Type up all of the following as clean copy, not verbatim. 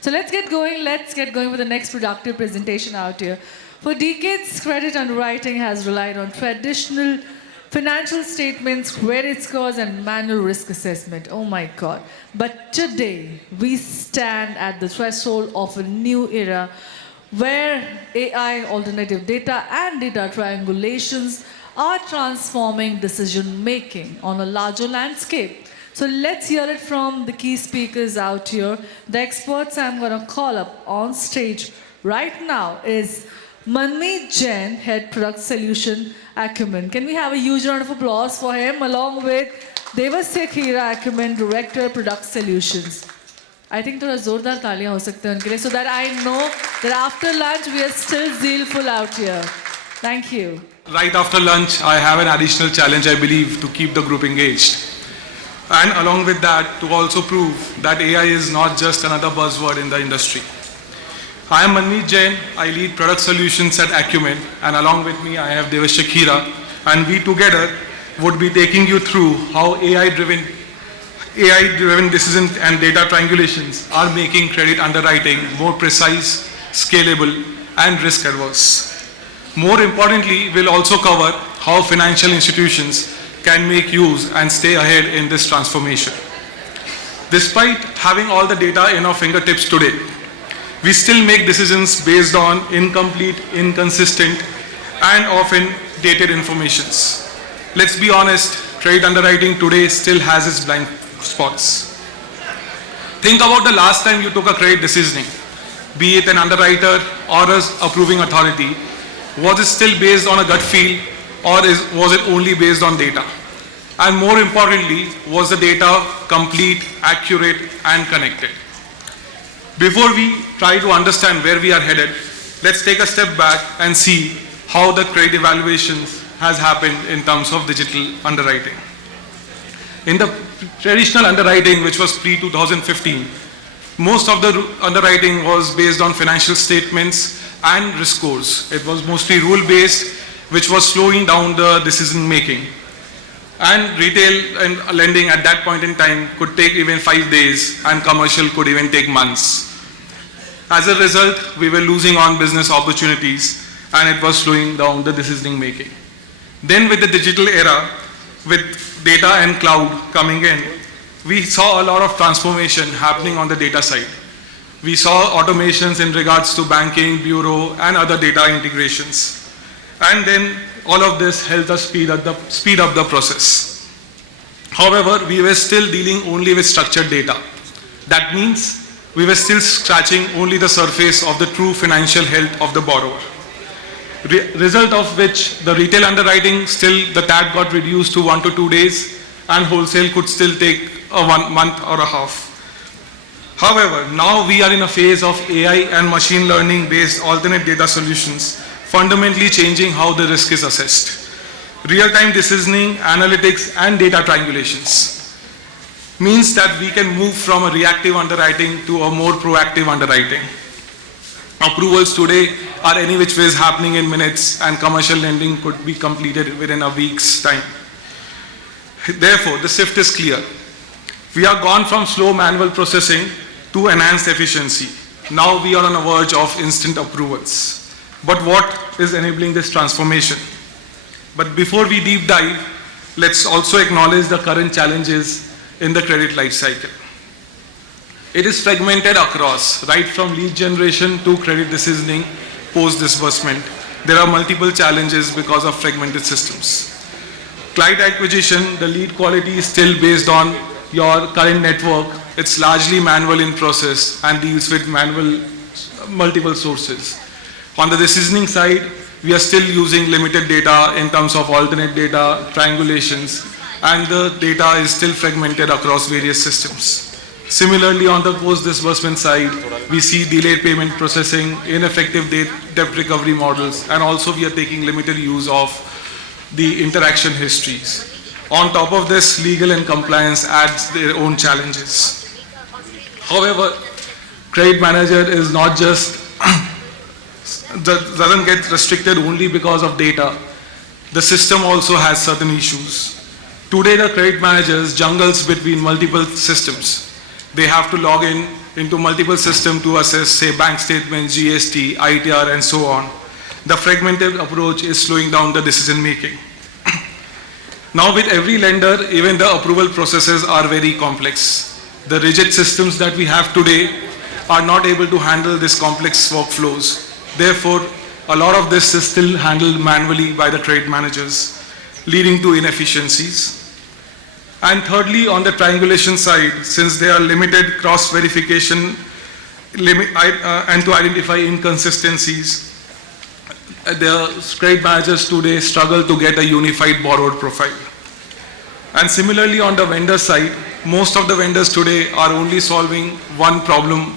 So let's get going. Let's get going with the next productive presentation out here. For decades, credit underwriting has relied on traditional financial statements, credit scores, and manual risk assessment. Oh my God. But today, we stand at the threshold of a new era where AI, alternative data, and data triangulations are transforming decision making on a larger landscape. So let's hear it from the key speakers out here. The experts I'm going to call up on stage right now is Manmeet Jain, Head Product Solution Acumen. Can we have a huge round of applause for him, along with Devas Shekhira, Acumen, Director, Product Solutions. I think थोड़ा जोरदार तालियां हो सकते हैं उनके लिए, so that I know that after lunch we are still zealful out here. Thank you. Right after lunch, I have an additional challenge, I believe, to keep the group engaged. And along with that, to also prove that AI is not just another buzzword in the industry. I am Manmeet Jain. I lead product solutions at Acumen, and along with me, I have Devas Shekhira, and we together would be taking you through how AI-driven decisions and data triangulations are making credit underwriting more precise, scalable, and risk-averse. More importantly, we'll also cover how financial institutions can make use and stay ahead in this transformation. Despite having all the data in our fingertips today, we still make decisions based on incomplete, inconsistent, and often dated informations. Let's be honest, credit underwriting today still has its blind spots. Think about the last time you took a credit decision, be it an underwriter or an approving authority. Was it still based on a gut feel, or was it only based on data? And more importantly, was the data complete, accurate, and connected? Before we try to understand where we are headed, let's take a step back and see how the credit evaluations has happened in terms of digital underwriting. In the traditional underwriting, which was pre-2015, most of the underwriting was based on financial statements and risk scores. It was mostly rule-based, which was slowing down the decision-making. And retail and lending at that point in time could take even 5 days, and commercial could even take months. As a result, we were losing on business opportunities, and it was slowing down the decision-making. Then with the digital era, with data and cloud coming in, we saw a lot of transformation happening on the data side. We saw automations in regards to banking, bureau, and other data integrations. And then all of this helped us speed up the process. However, we were still dealing only with structured data. That means we were still scratching only the surface of the true financial health of the borrower. Result of which, the retail underwriting, still the tag got reduced to 1 to 2 days, and wholesale could still take a 1 month or a half. However, now we are in a phase of AI and machine learning based alternate data solutions, fundamentally changing how the risk is assessed. Real-time decisioning, analytics, and data triangulations means that we can move from a reactive underwriting to a more proactive underwriting. Approvals today are any which ways happening in minutes, and commercial lending could be completed within a week's time. Therefore, the shift is clear. We are gone from slow manual processing to enhanced efficiency. Now we are on the verge of instant approvals. But what is enabling this transformation? But before we deep dive, let's also acknowledge the current challenges in the credit life cycle. It is fragmented across, right from lead generation to credit decisioning, post-disbursement. There are multiple challenges because of fragmented systems. Client acquisition, the lead quality is still based on your current network. It's largely manual in process and deals with multiple sources. On the decisioning side, we are still using limited data in terms of alternate data, triangulations, and the data is still fragmented across various systems. Similarly, on the post-disbursement side, we see delayed payment processing, ineffective debt recovery models, and also we are taking limited use of the interaction histories. On top of this, legal and compliance adds their own challenges. However, credit manager is not just, doesn't get restricted only because of data. The system also has certain issues. Today, the credit managers jungles between multiple systems. They have to log in into multiple systems to assess, say, bank statements, GST, ITR, and so on. The fragmented approach is slowing down the decision making. Now with every lender, even the approval processes are very complex. The rigid systems that we have today are not able to handle this complex workflows. Therefore, a lot of this is still handled manually by the trade managers, leading to inefficiencies. And thirdly, on the triangulation side, since there are limited cross-verification and to identify inconsistencies, the trade managers today struggle to get a unified borrower profile. And similarly, on the vendor side, most of the vendors today are only solving one problem.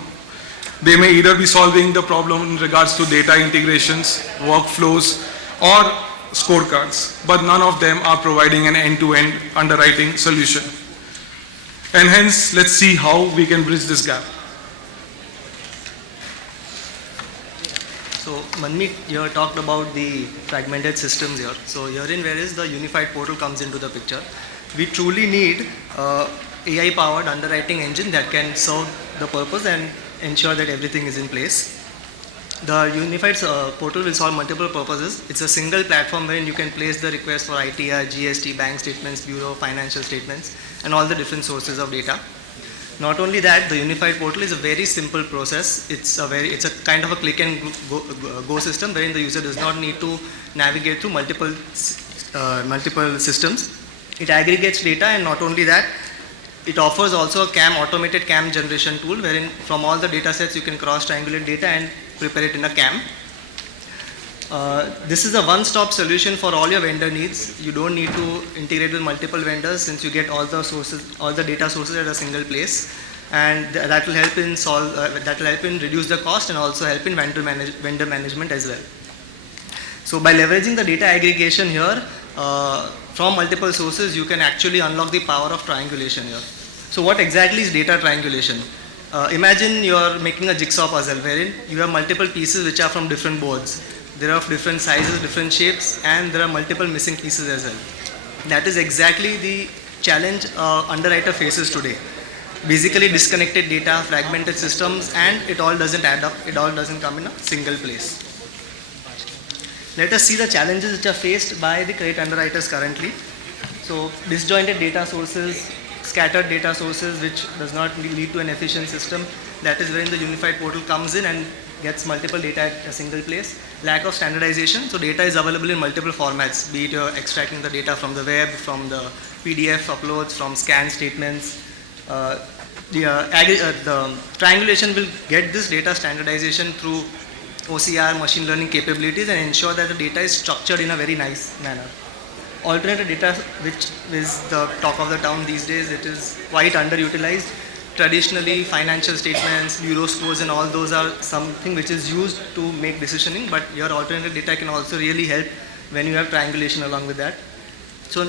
They may either be solving the problem in regards to data integrations, workflows, or scorecards, but none of them are providing an end-to-end underwriting solution. And hence, let's see how we can bridge this gap. So Manmeet, you talked about the fragmented systems here. So herein where is the unified portal comes into the picture. We truly need AI-powered underwriting engine that can serve the purpose and ensure that everything is in place. The unified portal will solve multiple purposes. It's a single platform wherein you can place the request for ITR, GST, bank statements, bureau, financial statements, and all the different sources of data. Not only that, the unified portal is a very simple process. It's a kind of a click and go system wherein the user does not need to navigate through multiple systems. It aggregates data, and not only that, it offers also a automated CAM generation tool wherein from all the data sets you can cross-triangulate data and prepare it in a CAM. This is a one-stop solution for all your vendor needs. You don't need to integrate with multiple vendors since you get all the data sources at a single place, and that will help in reduce the cost and also help in vendor management as well. So by leveraging the data aggregation here from multiple sources, you can actually unlock the power of triangulation here. So what exactly is data triangulation? Imagine you are making a jigsaw puzzle wherein you have multiple pieces which are from different boards. There are of different sizes, different shapes, and there are multiple missing pieces as well. That is exactly the challenge underwriter faces today. Basically disconnected data, fragmented systems, and it all doesn't add up, it all doesn't come in a single place. Let us see the challenges which are faced by the credit underwriters currently. So disjointed data sources, scattered data sources which does not lead to an efficient system. That is wherein the unified portal comes in and gets multiple data at a single place. Lack of standardization, so data is available in multiple formats, be it you're extracting the data from the web, from the PDF uploads, from scanned statements. The triangulation will get this data standardization through OCR, machine learning capabilities, and ensure that the data is structured in a very nice manner. Alternative data, which is the talk of the town these days, it is quite underutilized. Traditionally, financial statements, bureau scores, and all those are something which is used to make decisioning, but your alternative data can also really help when you have triangulation along with that. So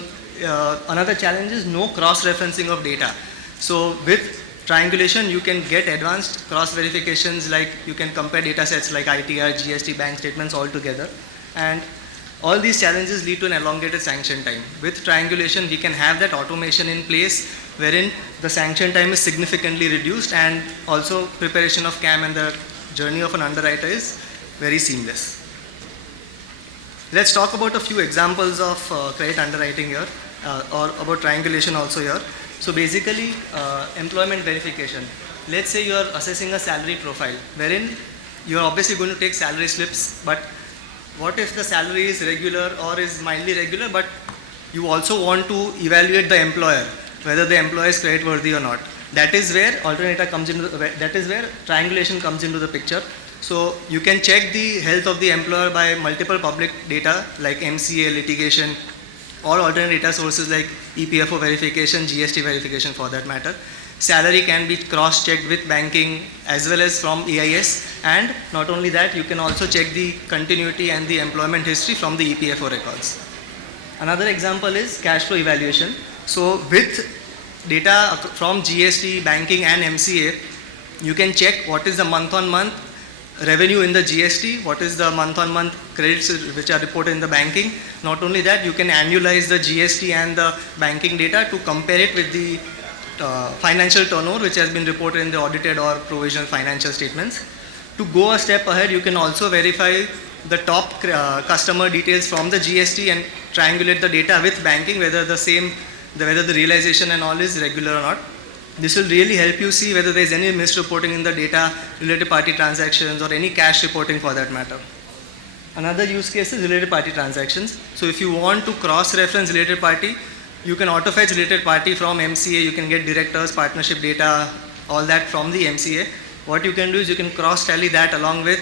another challenge is no cross-referencing of data. So with triangulation, you can get advanced cross-verifications, like you can compare data sets like ITR, GST, bank statements all together. And all these challenges lead to an elongated sanction time. With triangulation, we can have that automation in place wherein the sanction time is significantly reduced, and also preparation of CAM and the journey of an underwriter is very seamless. Let's talk about a few examples of credit underwriting here, or about triangulation also here. So basically, employment verification. Let's say you are assessing a salary profile, wherein you are obviously going to take salary slips, but what if the salary is regular or is mildly regular, but you also want to evaluate the employer, whether the employer is creditworthy or not. That is where that is where triangulation comes into the picture. So you can check the health of the employer by multiple public data like MCA, litigation, or alternate data sources like EPFO verification, GST verification for that matter. Salary can be cross-checked with banking as well as from EIS, and not only that, you can also check the continuity and the employment history from the EPFO records. Another example is cash flow evaluation. So with data from GST, banking, and MCA, you can check what is the month-on-month revenue in the GST, what is the month-on-month credits which are reported in the banking. Not only that, you can annualize the GST and the banking data to compare it with the financial turnover which has been reported in the audited or provisional financial statements. To go a step ahead, you can also verify the top customer details from the GST and triangulate the data with banking, whether the realization and all is regular or not. This will really help you see whether there is any misreporting in the data, related party transactions, or any cash reporting for that matter. Another use case is related party transactions. So if you want to cross-reference related party, you can auto-fetch related party from MCA. You can get directors, partnership data, all that from the MCA. What you can do is you can cross-tally that along with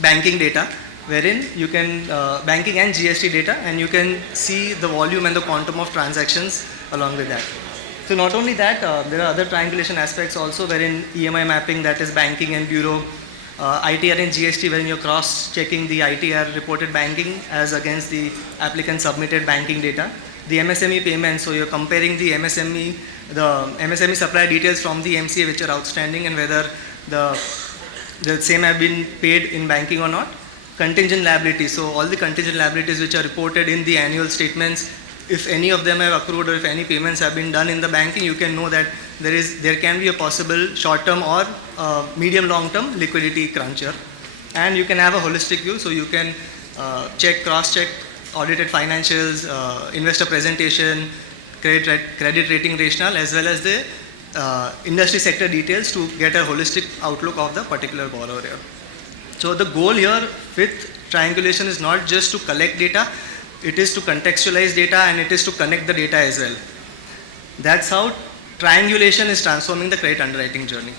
banking data, wherein you can banking and GST data, and you can see the volume and the quantum of transactions along with that. So not only that, there are other triangulation aspects also, wherein EMI mapping, that is banking and bureau, ITR and GST, wherein you're cross-checking the ITR reported banking as against the applicant submitted banking data. The MSME payments, so you're comparing the MSME supply details from the MCA which are outstanding and whether the same have been paid in banking or not. Contingent liabilities, so all the contingent liabilities which are reported in the annual statements, if any of them have accrued or if any payments have been done in the banking, you can know that there can be a possible short-term or medium long-term liquidity crunch here. And you can have a holistic view, so you can cross-check audited financials, investor presentation, credit rating rationale, as well as the industry sector details to get a holistic outlook of the particular borrower here. So the goal here with triangulation is not just to collect data, it is to contextualize data and it is to connect the data as well. That's how triangulation is transforming the credit underwriting journey.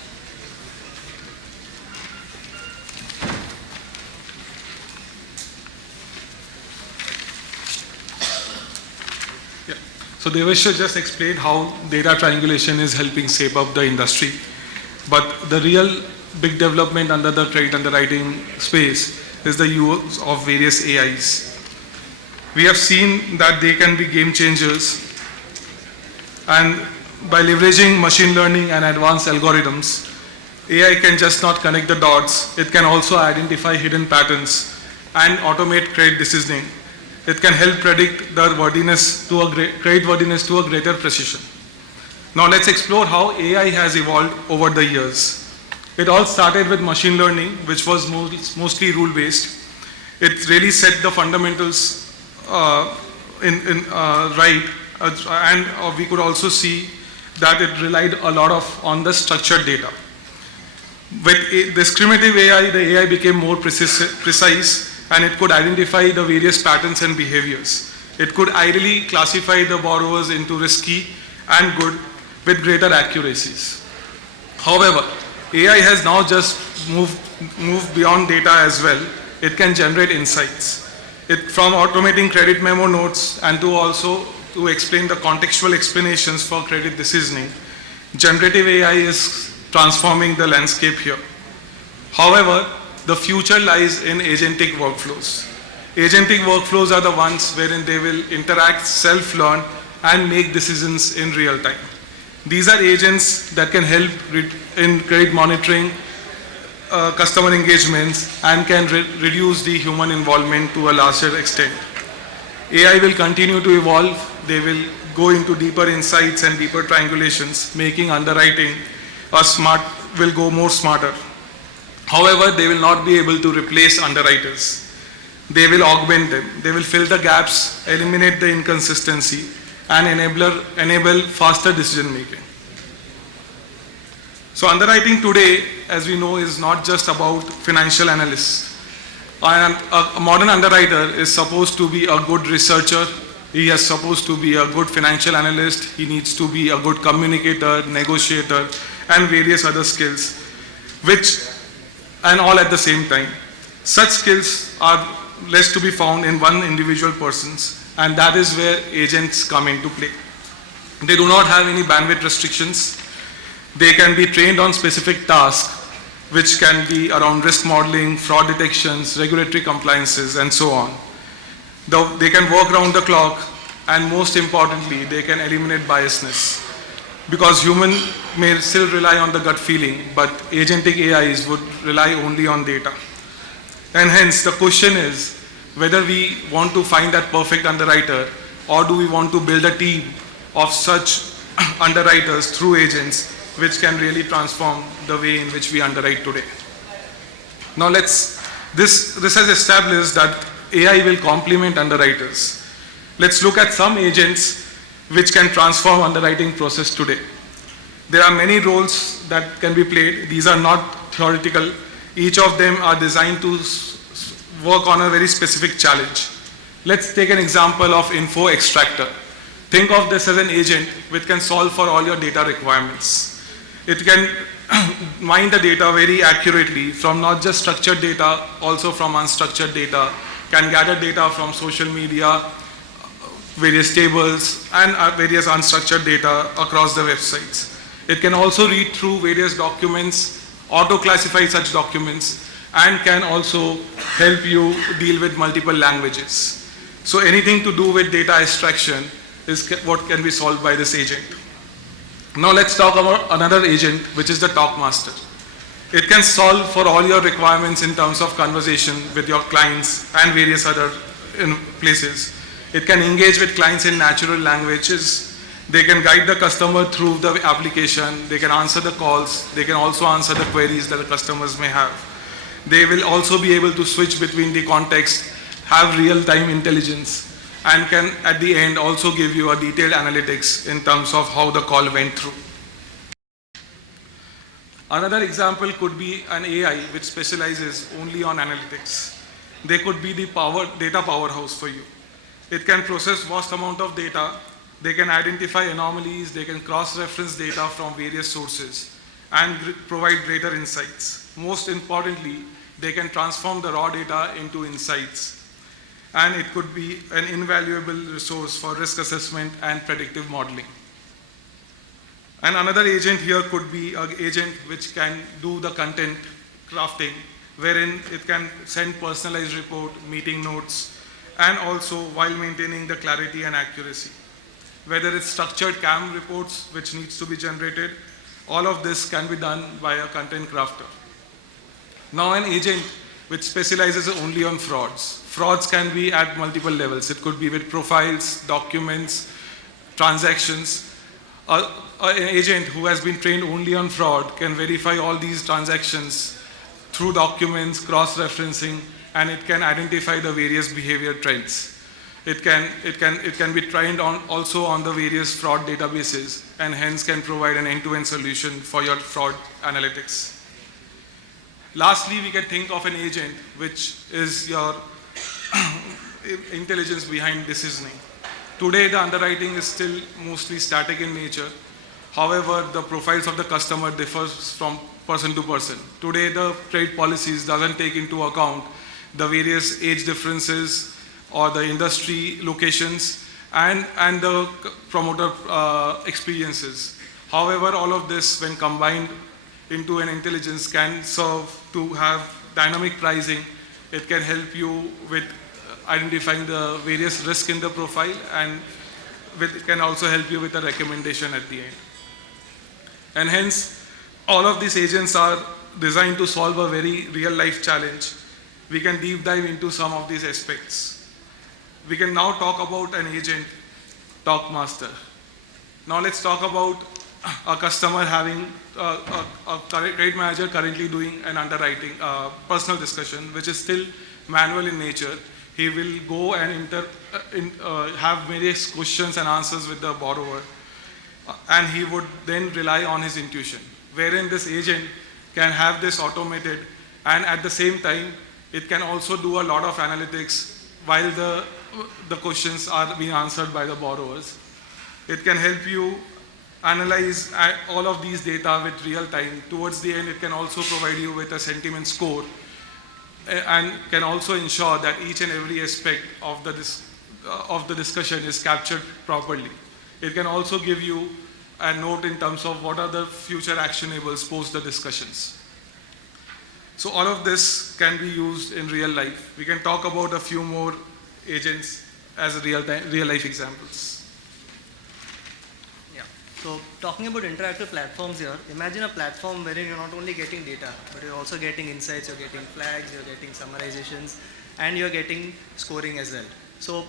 Yeah. So Devashya just explained how data triangulation is helping shape up the industry. But the real big development under the credit underwriting space is the use of various AIs. We have seen that they can be game changers, and by leveraging machine learning and advanced algorithms, AI can just not connect the dots, it can also identify hidden patterns and automate credit decisioning. It can help predict the credit worthiness to a greater precision. Now let's explore how AI has evolved over the years. It all started with machine learning, which was mostly rule-based. It really set the fundamentals right, and we could also see that it relied a lot on the structured data. With discriminative AI, the AI became more precise, and it could identify the various patterns and behaviors. It could ideally classify the borrowers into risky and good with greater accuracies. However, AI has now just moved beyond data as well. It can generate insights. From automating credit memo notes and to explain the contextual explanations for credit decisioning, generative AI is transforming the landscape here. However, the future lies in agentic workflows. Agentic workflows are the ones wherein they will interact, self-learn, and make decisions in real time. These are agents that can help in credit monitoring, customer engagements, and can reduce the human involvement to a larger extent. AI will continue to evolve. They will go into deeper insights and deeper triangulations, making underwriting will go more smarter. However, they will not be able to replace underwriters. They will augment them. They will fill the gaps, eliminate the inconsistency, and enable faster decision making. So underwriting today, as we know, is not just about financial analysts. A modern underwriter is supposed to be a good researcher. He is supposed to be a good financial analyst. He needs to be a good communicator, negotiator, and various other skills, and all at the same time. Such skills are less to be found in one individual person's, and that is where agents come into play. They do not have any bandwidth restrictions. They can be trained on specific tasks, which can be around risk modeling, fraud detections, regulatory compliances, and so on. They can work around the clock, and most importantly, they can eliminate biasness. Because human may still rely on the gut feeling, but agentic AIs would rely only on data. And hence, the question is whether we want to find that perfect underwriter, or do we want to build a team of such underwriters through agents, which can really transform the way in which we underwrite today. Now this has established that AI will complement underwriters. Let's look at some agents which can transform underwriting process today. There are many roles that can be played. These are not theoretical. Each of them are designed to work on a very specific challenge. Let's take an example of info extractor. Think of this as an agent which can solve for all your data requirements. It can mine the data very accurately from not just structured data, also from unstructured data, can gather data from social media, various tables, and various unstructured data across the websites. It can also read through various documents, auto-classify such documents, and can also help you deal with multiple languages. So anything to do with data extraction is what can be solved by this agent. Now let's talk about another agent, which is the Talkmaster. It can solve for all your requirements in terms of conversation with your clients and various other places. It can engage with clients in natural languages. They can guide the customer through the application. They can answer the calls. They can also answer the queries that the customers may have. They will also be able to switch between the context, have real-time intelligence, and can at the end also give you a detailed analytics in terms of how the call went through. Another example could be an AI which specializes only on analytics. They could be the data powerhouse for you. It can process vast amount of data. They can identify anomalies. They can cross-reference data from various sources and provide greater insights. Most importantly, they can transform the raw data into insights. And it could be an invaluable resource for risk assessment and predictive modeling. And another agent here could be an agent which can do the content crafting, wherein it can send personalized report, meeting notes, and also while maintaining the clarity and accuracy. Whether it's structured CAM reports which needs to be generated, all of this can be done by a content crafter. Now an agent which specializes only on frauds. Frauds can be at multiple levels. It could be with profiles, documents, transactions. An agent who has been trained only on fraud can verify all these transactions through documents, cross-referencing, and it can identify the various behavior trends. It can be trained also on the various fraud databases, and hence can provide an end-to-end solution for your fraud analytics. Lastly, we can think of an agent which is your intelligence behind decisioning. Today, the underwriting is still mostly static in nature. However, the profiles of the customer differs from person to person. Today, the trade policies doesn't take into account the various age differences or the industry locations and the promoter experiences. However, all of this, when combined into an intelligence, can serve to have dynamic pricing. It can help you with identifying the various risks in the profile, and it can also help you with a recommendation at the end. And hence, all of these agents are designed to solve a very real-life challenge. We can deep dive into some of these aspects. We can now talk about an agent, Talkmaster. Now let's talk about a customer having a credit manager currently doing an underwriting personal discussion, which is still manual in nature. He will go and have various questions and answers with the borrower, and he would then rely on his intuition, wherein this agent can have this automated, and at the same time, it can also do a lot of analytics while the questions are being answered by the borrowers. It can help you analyze all of these data with real time. Towards the end, it can also provide you with a sentiment score and can also ensure that each and every aspect of the discussion is captured properly. It can also give you a note in terms of what are the future actionables post the discussions. So all of this can be used in real life. We can talk about a few more agents as real life examples. Yeah. So talking about interactive platforms here, imagine a platform wherein you're not only getting data, but you're also getting insights, you're getting flags, you're getting summarizations, and you're getting scoring as well. So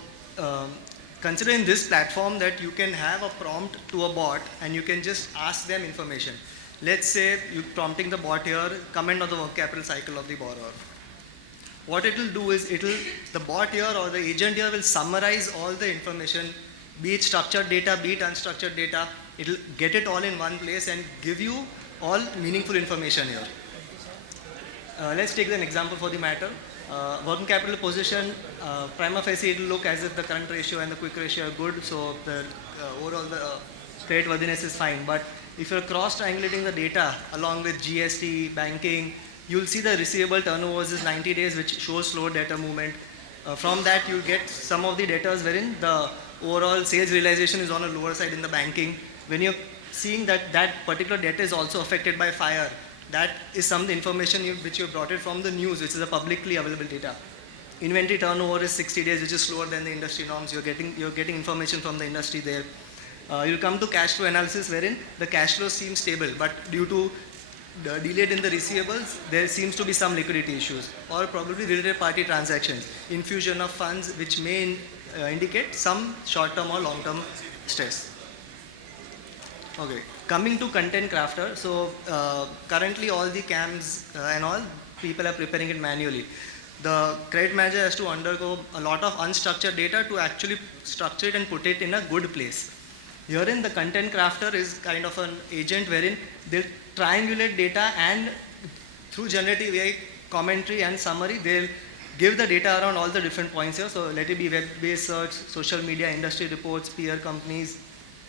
consider in this platform that you can have a prompt to a bot and you can just ask them information. Let's say you're prompting the bot here, comment on the working capital cycle of the borrower. What it will do is the bot here or the agent here will summarize all the information, be it structured data, be it unstructured data. It will get it all in one place and give you all meaningful information here. Let's take an example for the matter. Working capital position, prima facie it will look as if the current ratio and the quick ratio are good, so the overall the credit worthiness is fine. But if you're cross-triangulating the data along with GST, banking, you'll see the receivable turnovers is 90 days, which shows slow data movement. From that, you'll get some of the data wherein the overall sales realization is on a lower side in the banking. When you're seeing that that particular data is also affected by fire, that is some information which you brought it from the news, which is a publicly available data. Inventory turnover is 60 days, which is slower than the industry norms. You're getting information from the industry there. You'll come to cash flow analysis, wherein the cash flow seems stable, but due to the delayed in the receivables, there seems to be some liquidity issues, or probably related party transactions, infusion of funds, which may indicate some short-term or long-term stress. Okay, coming to content crafter. So currently all the CAMs and all, people are preparing it manually. The credit manager has to undergo a lot of unstructured data to actually structure it and put it in a good place. Herein the content crafter is kind of an agent wherein they'll triangulate data and through generative AI commentary and summary, they'll give the data around all the different points here. So let it be web-based search, social media, industry reports, peer companies,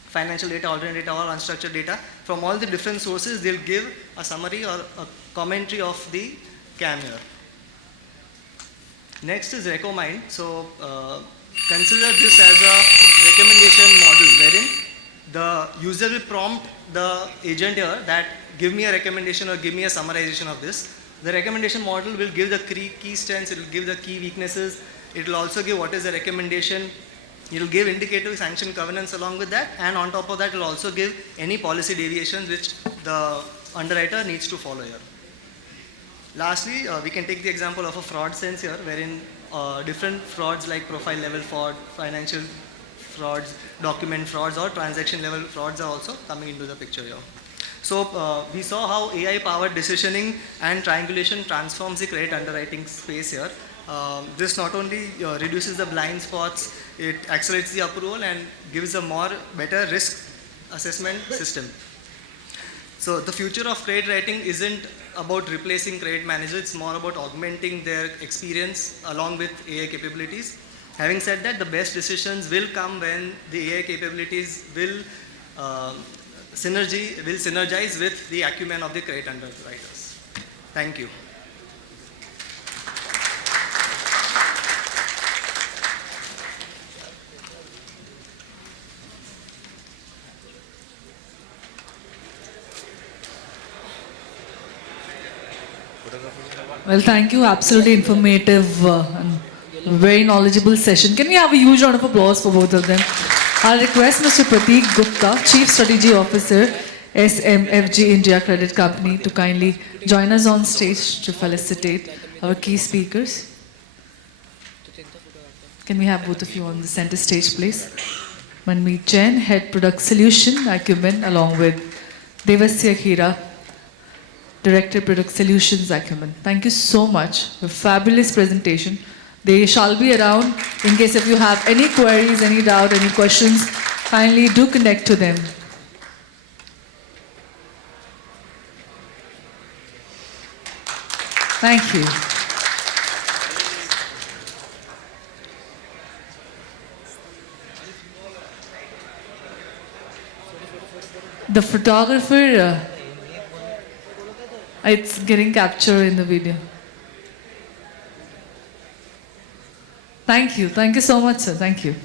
financial data, alternate data, or unstructured data. From all the different sources, they'll give a summary or a commentary of the CAM here. Next is RecoMind. So consider this as a recommendation model wherein the user will prompt the agent here that give me a recommendation or give me a summarization of this. The recommendation model will give the key strengths, it will give the key weaknesses, it will also give what is the recommendation, it will give indicative sanction covenants along with that, and on top of that it will also give any policy deviations which the underwriter needs to follow here. Lastly, we can take the example of a fraud sense here, wherein different frauds like profile level fraud, financial frauds, document frauds, or transaction level frauds are also coming into the picture here. So we saw how AI-powered decisioning and triangulation transforms the credit underwriting space here. This not only reduces the blind spots, it accelerates the approval and gives a better risk assessment system. So the future of credit writing isn't about replacing credit managers, it's more about augmenting their experience along with AI capabilities. Having said that, the best decisions will come when the AI capabilities will synergize with the acumen of the credit underwriters. Thank you. Well, thank you. Absolutely informative and very knowledgeable session. Can we have a huge round of applause for both of them? I'll request Mr. Prateek Gupta, Chief Strategy Officer, SMFG India Credit Company, to kindly join us on stage to felicitate our key speakers. Can we have both of you on the center stage, please? Manmeet Jain, Head Product Solution, Acumen, along with Devasya Khira, Director Product Solutions, Acumen. Thank you so much for a fabulous presentation. They shall be around in case if you have any queries, any doubt, any questions, kindly do connect to them. Thank you. The photographer, it's getting captured in the video. Thank you so much, sir. Thank you.